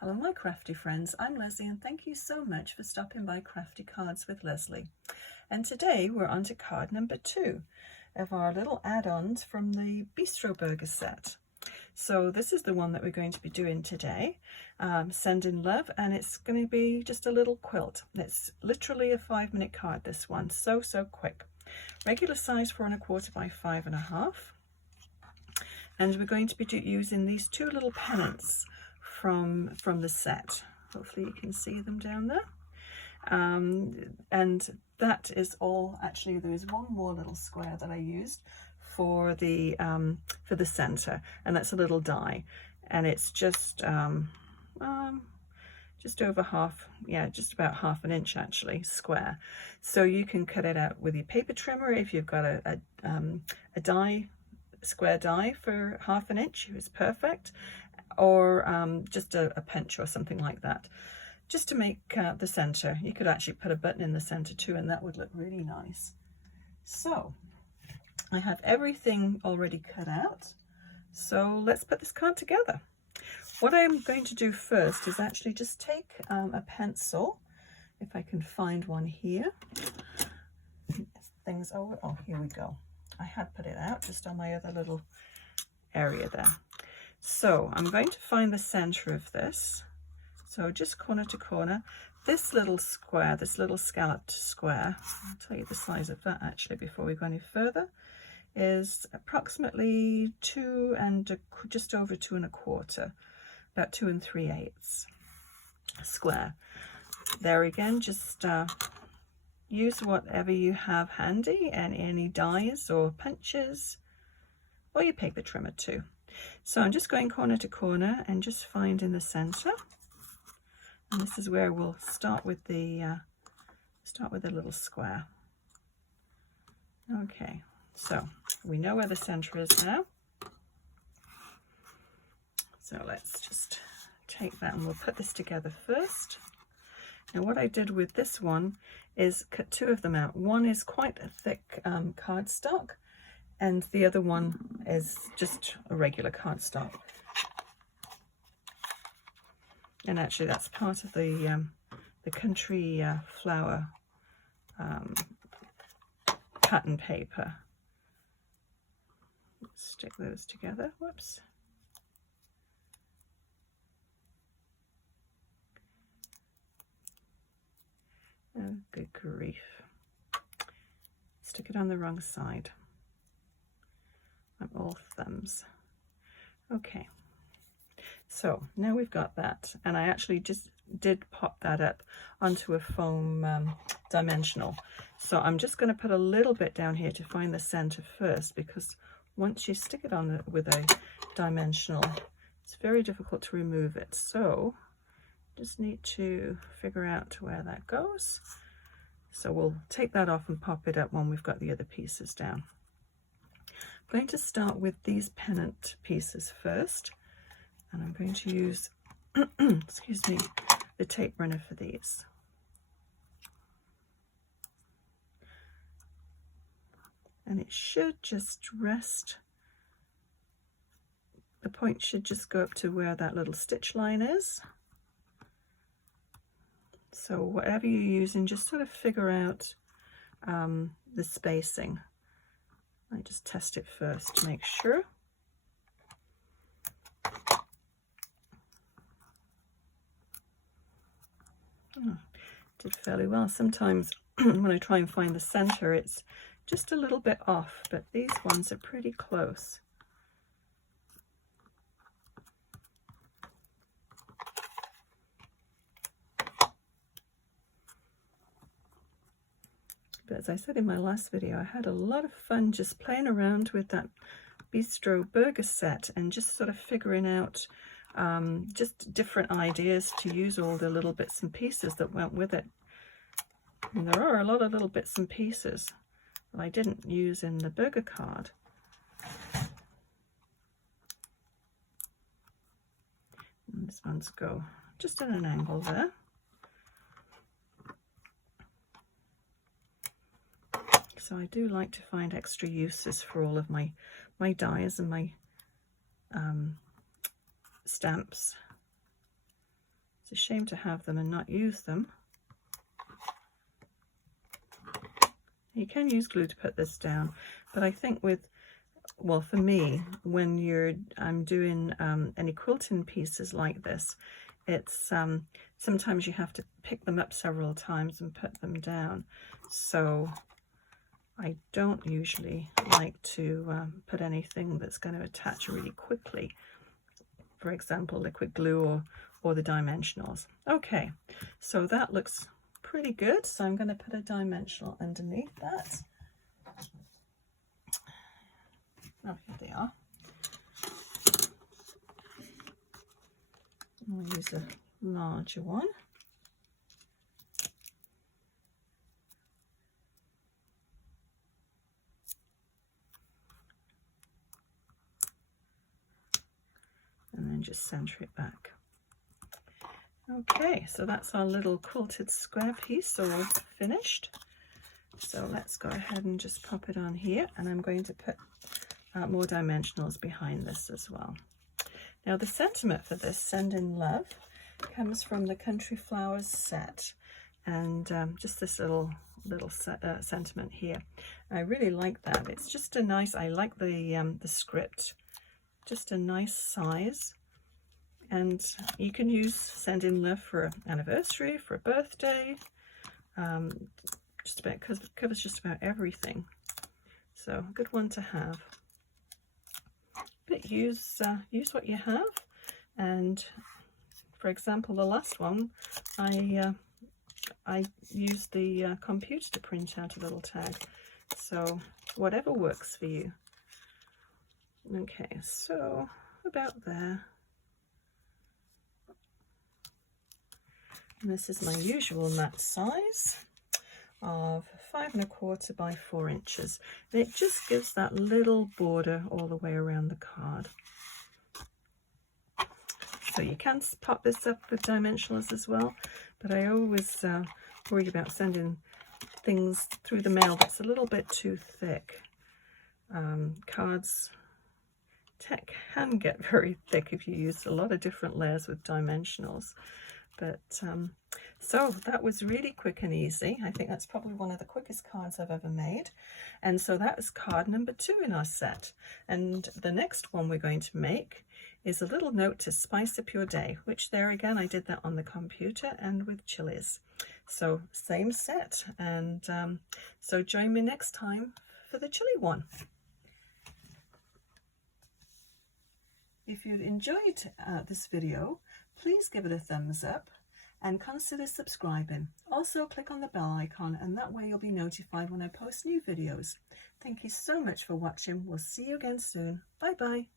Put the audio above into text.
Hello my crafty friends, I'm Lesley and thank you so much for stopping by Crafty Cards with Lesley. And today we're on to card number 2 of our little add-ons from the Bistro Burger set. So this is the one that we're going to be doing today, Send in Love, and it's going to be just a little quilt. It's literally a 5-minute card, this one, so quick. Regular size 4 1/4 by 5 1/2. And we're going to be using these 2 little pennants from the set. Hopefully you can see them down there. And that is all. Actually, there is one more little square that I used for the center, and that's a little die, and it's just over half, just about half an inch actually square. So you can cut it out with your paper trimmer if you've got a die, square die for half an inch is perfect, or just a pinch or something like that, just to make the center. You could actually put a button in the center too, and that would look really nice. So I have everything already cut out, so let's put this card together. What I'm going to do first is actually just take a pencil, if I can find one here. Things over, oh, here we go. I had put it out just on my other little area there. So I'm going to find the center of this. So just corner to corner. This little square, this little scalloped square, I'll tell you the size of that actually before we go any further, is approximately just over 2 1/4, about 2 3/8 square. There again, just use whatever you have handy, and any dies or punches, or your paper trimmer too. So I'm just going corner to corner and just finding the center, and this is where we'll start with the little square. Okay, so we know where the center is now, so let's just take that and we'll put this together first. Now what I did with this one is cut 2 of them out. One is quite a thick cardstock, and the other one is just a regular cardstock. And actually that's part of the country flower pattern paper. Let's stick those together. Whoops. Oh, good grief. Stick it on the wrong side. I'm all thumbs. Okay, so now we've got that, and I actually just did pop that up onto a foam dimensional. So I'm just going to put a little bit down here to find the center first, because once you stick it on with a dimensional, it's very difficult to remove it. So just need to figure out where that goes. So we'll take that off and pop it up when we've got the other pieces down. I'm going to start with these pennant pieces first, and I'm going to use excuse me, the tape runner for these. And it should just rest, the point should just go up to where that little stitch line is. So whatever you're using, just sort of figure out the spacing. I just test it first to make sure. Oh, did fairly well. Sometimes when I try and find the center, it's just a little bit off, but these ones are pretty close. But as I said in my last video, I had a lot of fun just playing around with that Bistro Burger set and just sort of figuring out just different ideas to use all the little bits and pieces that went with it. And there are a lot of little bits and pieces that I didn't use in the burger card. And this one's go just at an angle there. So I do like to find extra uses for all of my dies and my stamps. It's a shame to have them and not use them. You can use glue to put this down, but I think with, well, for me, when I'm doing any quilting pieces like this, it's sometimes you have to pick them up several times and put them down. So I don't usually like to put anything that's going to attach really quickly. For example, liquid glue or the dimensionals. Okay, so that looks pretty good. So I'm going to put a dimensional underneath that. Oh, here they are. I'll use a larger one. And then just center it back. Okay, so that's our little quilted square piece all finished. So let's go ahead and just pop it on here, and I'm going to put more dimensionals behind this as well. Now the sentiment for this, Send in Love, comes from the Country Flowers set, and just this little sentiment here. I really like that. It's just a nice, I like the script, just a nice size. And you can use Send in Love for an anniversary, for a birthday, just about, because it covers just about everything. So a good one to have. But use what you have. And for example, the last one, I used the computer to print out a little tag. So whatever works for you. Okay, so about there. And this is my usual mat size of 5 1/4 by 4 inches. And it just gives that little border all the way around the card. So you can pop this up with dimensionals as well, but I always worry about sending things through the mail that's a little bit too thick. Cards can get very thick if you use a lot of different layers with dimensionals. But so that was really quick and easy. I think that's probably one of the quickest cards I've ever made. And so that is card number 2 in our set. And the next one we're going to make is a little note to spice up your day, which there again, I did that on the computer and with chilies. So same set. And so join me next time for the chili one. If you've enjoyed this video, please give it a thumbs up and consider subscribing. Also click on the bell icon, and that way you'll be notified when I post new videos. Thank you so much for watching. We'll see you again soon. Bye bye.